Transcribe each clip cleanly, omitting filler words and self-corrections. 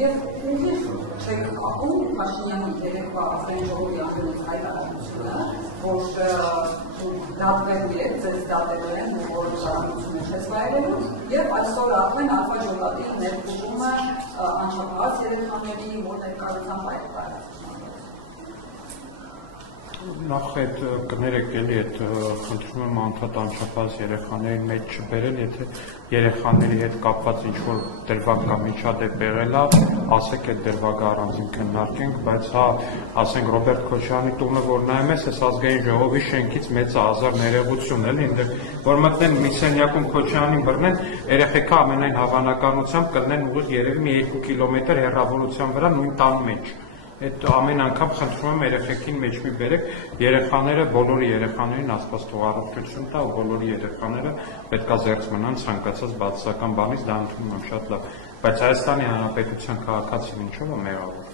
Եվ ուղիղ չեք ակում Փաշինյանի երեկվա ազգային ժողովի անդամից հայտարարությունը, որ դատվելու է, ձեզ դատելու են, որ շահամությունը չես վայելելու, եւ այսօր արդեն Ալֆա Ջոկատի ներկայումը անչափահաս երեխաների, որ ներկայությամբ այդ Նախ այդ կներեք էլի այդ խնդրում եմ անդադ անչափահաս երեխաների մեջ չբերել, եթե երեխաների հետ կապված ինչ-որ դրվագ կամ միջադեպ եղել է, ասեք այդ դրվագը առանձին քննարկենք, բայց հա, ասենք Ռոբերտ Քոչարյանի տունը, որ նայում ես, այս ազգային ժողովի շենքից մեծ հազար ներողություն էլի, որ մտնեն մի սենյակում Քոչարյանին բռնեն, երեխեքը ամենայն հավանականությամբ կլինեն ուղիղ երևի մի 2 կիլոմետր հեռավորության վրա նույն տան մեջ։ Այդ ամեն անգամ խնդրում եմ երեխեքին մեջ մի բերեք, երեխաները, բոլորի երեխաներին Աստված թող առողջություն տա, ու բոլորի երեխաները պետքա զերծ մնան ցանկացած բացասական բանից, դա ընդունում եմ շատ լավ, բայց Հայաստանի Հանրապետության քաղաքացին ինչով է մեղավոր։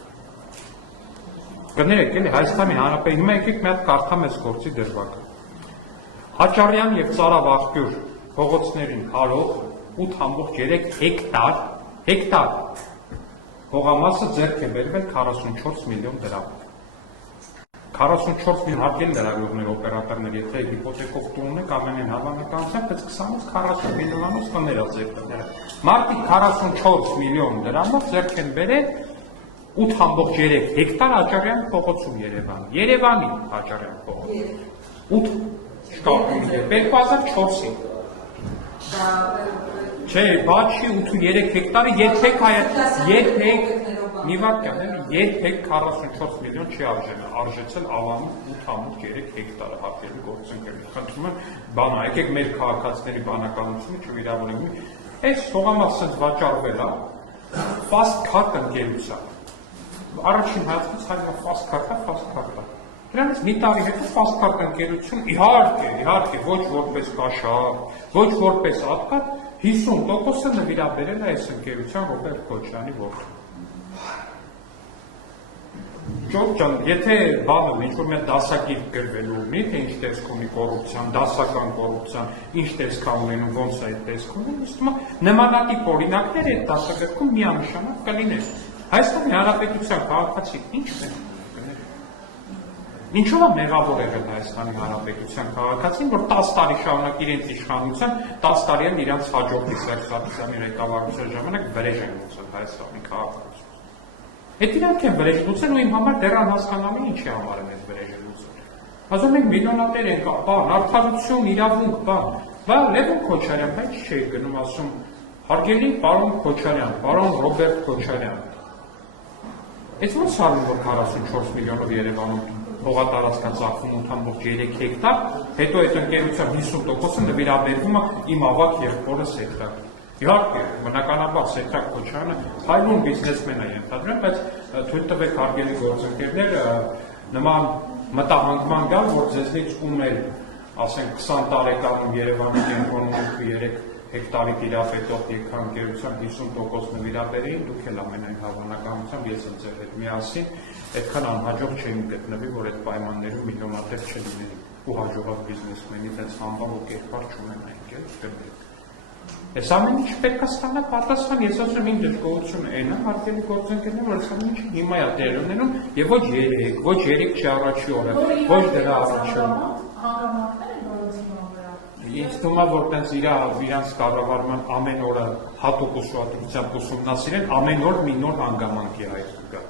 Կներեք, էլի Հայաստանի Հանրապետության, հիմա եկեք մի հատ կարդամ այս գործի դրվագը։ Աճարյան եւ Ծարավ աղբյուր փողոցներին հալող 8.3 հեկտար հողամասը ձեռք է բերվել 44 միլիոն դրամ։ 44 միլիոն հարկել լրագրողներ, օպերատորներ, եթե հիպոթեկով տուն ունեք, ամենայն հավանականությամբ բայց 20-ից 40 միլիոնանոց տներ ձեռք է բերել։ Մարդիկ 44 միլիոն դրամով ձեռք են բերել 8.3 հեկտար Աճարյան փողոցում Երևանի Աճարյան փողոց։ 2004-ին։ Չէ, բաչի 8.3 հեկտարը երբեք մի վարքյան էլի, երբեք 44 միլիոն չի արժեցել ավանի 8.3 հեկտարը հարկելու գործընկերներ։ Խնդրում եմ, բանա, եկեք մեր քաղաքացիների բանականությունը չվիրավորենք։ Այս հողամասը վաճառվել է Fast Card ընկերության։ Առաջին հայացքից հայտնի Fast Card-ը։ Դրանից մի տարի հետո Fast Card ընկերություն իհարկե, ոչ որպես կաշառ, ոչ որպես ատկատ 50%-ը նվիրաբերել է այս ընկերության Ռոբերտ Քոչարյանի որդուն։ Ջորջ ջան, եթե բանը ինչ-որ մի դասագիր գրվելու ունի, թե ինչ տեսք ունի կոռուպցիան, դասական կոռուպցիան, ինչ տեսք ունենում, ոնց է այդ տեսք ունի, ըստ նմանատիպ օրինակներ այդ դասագրքում միանշանակ կլինեն։ Հայաստանի Հանրապետության քաղաքացիք ի՞նչն են։ Ինչով է մեղավոր եղել Հայաստանի Հանրապետության քաղաքացին, որ 10 տարի շարունակ իրենց իշխանության, 10 տարի են իրանց հաջորդի Սերժ Սարգսյանի ղեկավարության ժամանակ վրեժ են լուծել Հայաստանի քաղաքացիություն։ Այդ իրանք են վրեժ լուծել ու իմ համար դեռ անհասկանալի ինչի համար են այդ վրեժը լուծել։ Ասում ենք միլիոնատեր ենք, բան, արդարություն, իրավունք, բան։ Բա Լևոն Քոչարյան, բայց չէի գնում ասում, հարգելի պարոն Քոչարյան, պարոն Ռոբերտ Քոչարյան։ Այս ո՞նց անում որ 44 միլիոնով Երևանում հողատարածքա ծախվում 8.3 հեկտար, հետո այդ ընկերության 50%-ը նվիրաբերվում է իմ ավագ եղբորս հեկտար։ Իհարկե, բնականաբար Սեթրակ Քոչարյանը հայլուն բիզնեսմեն է ենթադրում, բայց թույլ տվեք հարգելի գործընկերներ նման մտահանգման գալ, որ ձեզնից ունել, ասենք 20 տարեկանում Երևանի կենտրոնում 3 հեկտարի տիրապետող եկհանգերության 50% նվիրաբերեին, դուք էլ ամենայն հավանականությամբ ես եմ ձեր հետ միասին, այդքան անհաջող չէին գտնվի, որ այդ պայմաններում միլիոնատեր չլինեին ու հաջողակ բիզնեսմենի դες համբավ ու կերպար չունենայինք, կներեք։ Այս ամեն ինչ պետք է ստանա պատասխան, ես ասում իմ դժգոհությունը այն է, հարգելի գործընկերներ, որ այս ամեն ինչը հիմա է տեղի ունենում եւ ոչ 3 չի առաջի օրը, ոչ դրա առաջի օրը։ Ինձ թվում է, որ տենց իրանց կառավարման ամեն օրը հատուկ ուսումնասիրեն, ամեն օր մի նոր հանգամանքի հայտ կգա։